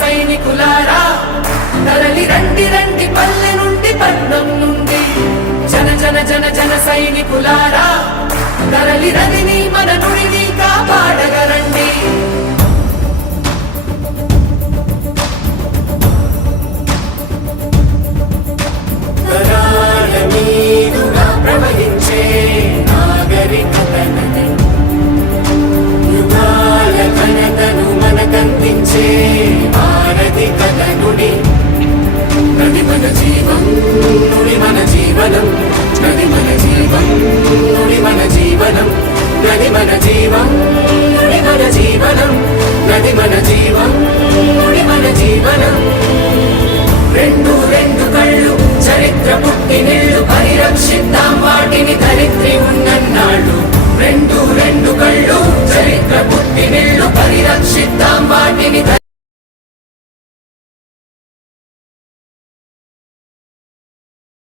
సైనికులారా తరలి రండి రండి పల్లె నుండి పట్నం నుండి జన జన జన జన సైనికులారా తరలి రదిని మన నుడిని కాపాడగరండి తరాల మీదుగా ప్రవహించే నాగరికతని యుగాల ఘనతను మనకందించే భారతి కథ నుడి నది మన జీవం నుడి మన జీవనం నది మన జీవం నుడి మన జీవనం నది మన జీవం నుడి మన జీవనం నది మన జీవం నుడి మన జీవనం రెండు రెండు కళ్ళు చరిత్ర పుట్టినే